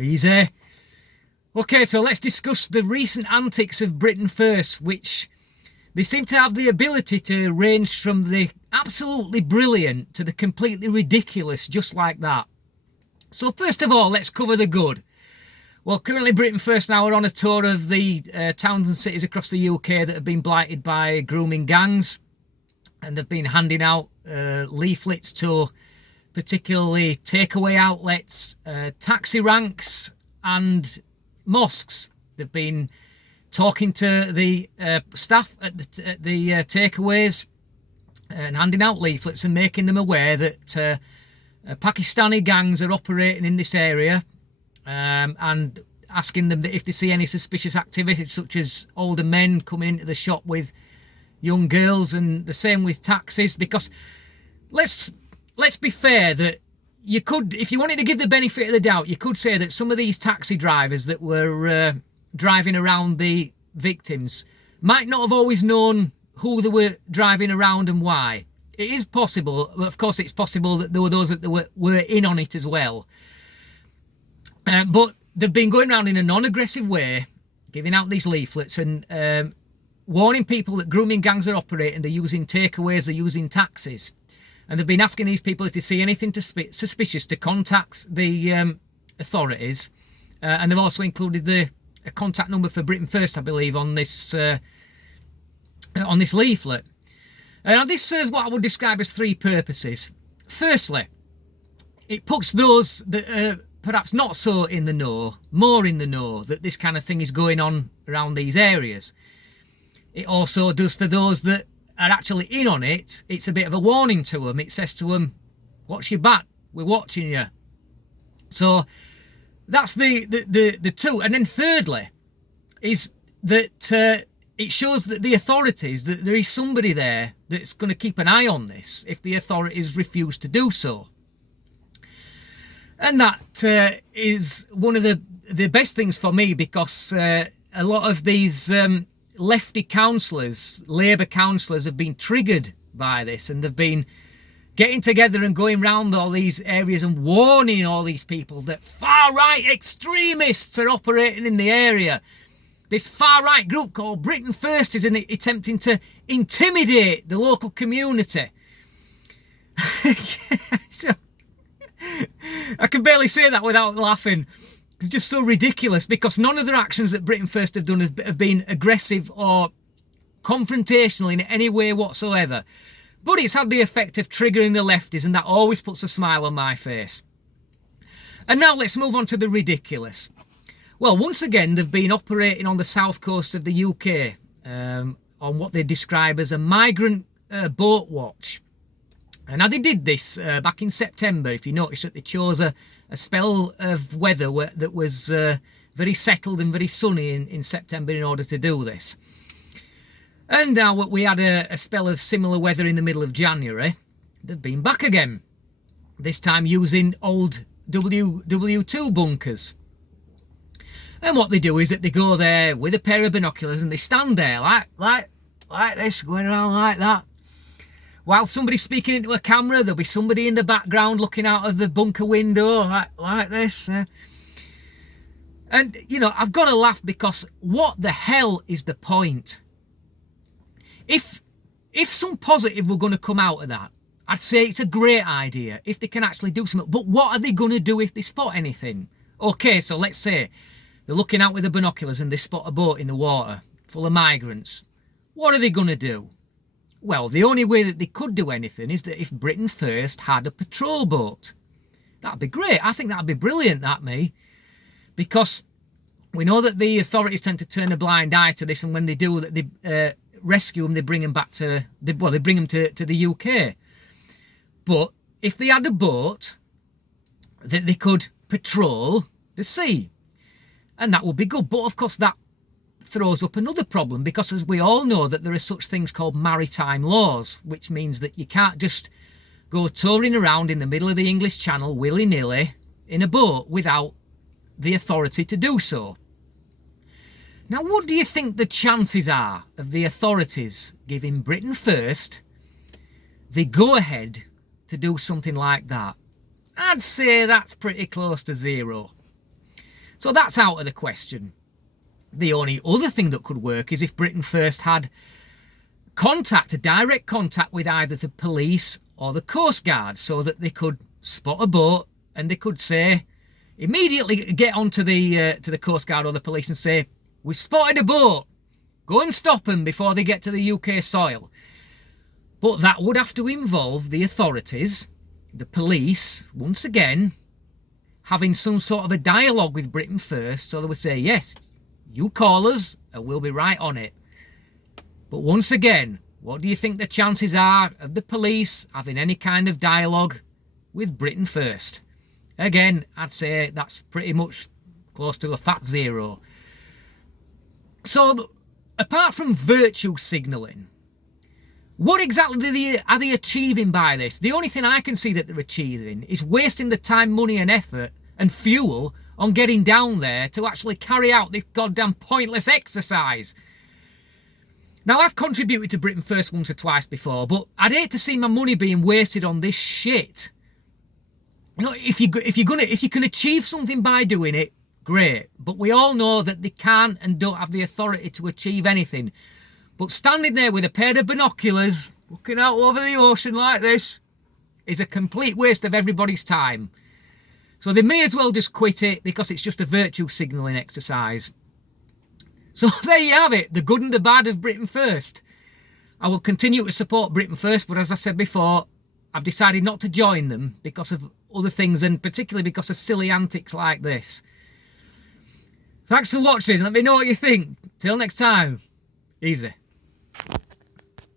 Easy. Okay, so let's discuss the recent antics of Britain First, which they seem to have the ability to range from the absolutely brilliant to the completely ridiculous, just like that. So first of all, let's cover the good. Well, currently Britain First now are on a tour of the towns and cities across the UK that have been blighted by grooming gangs, and they've been handing out leaflets to particularly takeaway outlets, taxi ranks and mosques. They've been talking to the staff at the takeaways and handing out leaflets and making them aware that Pakistani gangs are operating in this area, and asking them that if they see any suspicious activities such as older men coming into the shop with young girls, and the same with taxis, because let's be fair, that you could, if you wanted to give the benefit of the doubt, you could say that some of these taxi drivers that were driving around the victims might not have always known who they were driving around and why. It is possible, of course it's possible that there were those that were in on it as well. But they've been going around in a non-aggressive way, giving out these leaflets and warning people that grooming gangs are operating. They're using takeaways, they're using taxis. And they've been asking these people if they see anything suspicious to contact the authorities. And they've also included a contact number for Britain First, I believe, on this leaflet. Now this serves what I would describe as three purposes. Firstly, it puts those that are perhaps not so in the know, more in the know, that this kind of thing is going on around these areas. It also does for those that are actually in on it. It's a bit of a warning to them. It says to them, watch your back, we're watching you. So that's the two. And then thirdly is that it shows that the authorities, that there is somebody there that's going to keep an eye on this if the authorities refuse to do so. And that is one of the best things for me, because a lot of these lefty councillors, Labour councillors, have been triggered by this, and they've been getting together and going round all these areas and warning all these people that far-right extremists are operating in the area. This far-right group called Britain First is attempting to intimidate the local community. So, I can barely say that without laughing. It's just so ridiculous, because none of their actions that Britain First have done have been aggressive or confrontational in any way whatsoever. But it's had the effect of triggering the lefties, and that always puts a smile on my face. And now let's move on to the ridiculous. Well, once again, they've been operating on the south coast of the UK on what they describe as a migrant boat watch. And now they did this back in September. If you notice that they chose a spell of weather that was very settled and very sunny in September in order to do this. And now we had a spell of similar weather in the middle of January. They've been back again, this time using old WW2 bunkers. And what they do is that they go there with a pair of binoculars and they stand there like this, going around like that. While somebody's speaking into a camera, there'll be somebody in the background looking out of the bunker window like this. And, you know, I've got to laugh, because what the hell is the point? If some positive were going to come out of that, I'd say it's a great idea if they can actually do something. But what are they going to do if they spot anything? Okay, so let's say they're looking out with the binoculars and they spot a boat in the water full of migrants. What are they going to do? Well, the only way that they could do anything is that if Britain First had a patrol boat. That'd be great. I think that'd be brilliant, me. Because we know that the authorities tend to turn a blind eye to this, and when they do, that they rescue them, they bring them back to, they bring them to the UK. But if they had a boat that they could patrol the sea, and that would be good. But of course that throws up another problem, because as we all know, that there are such things called maritime laws, which means that you can't just go touring around in the middle of the English Channel willy-nilly in a boat without the authority to do so. Now, what do you think the chances are of the authorities giving Britain First the go-ahead to do something like that? I'd say that's pretty close to zero. So that's out of the question. The only other thing that could work is if Britain First had contact, a direct contact with either the police or the Coast Guard, so that they could spot a boat and they could say, immediately get onto the Coast Guard or the police and say, "We've spotted a boat. Go and stop them before they get to the UK soil." But that would have to involve the authorities, the police, once again, having some sort of a dialogue with Britain First, so they would say, "Yes, you call us and we'll be right on it." But once again, what do you think the chances are of the police having any kind of dialogue with Britain First? Again, I'd say that's pretty much close to a fat zero. So, apart from virtue signalling, what exactly are they achieving by this? The only thing I can see that they're achieving is wasting the time, money and effort and fuel on getting down there to actually carry out this goddamn pointless exercise. Now, I've contributed to Britain First once or twice before, but I'd hate to see my money being wasted on this shit. You know, if you can achieve something by doing it, great. But we all know that they can't and don't have the authority to achieve anything. But standing there with a pair of binoculars, looking out over the ocean like this, is a complete waste of everybody's time. So they may as well just quit it, because it's just a virtue signalling exercise. So there you have it, the good and the bad of Britain First. I will continue to support Britain First, but as I said before, I've decided not to join them because of other things, and particularly because of silly antics like this. Thanks for watching. Let me know what you think. Till next time. Easy.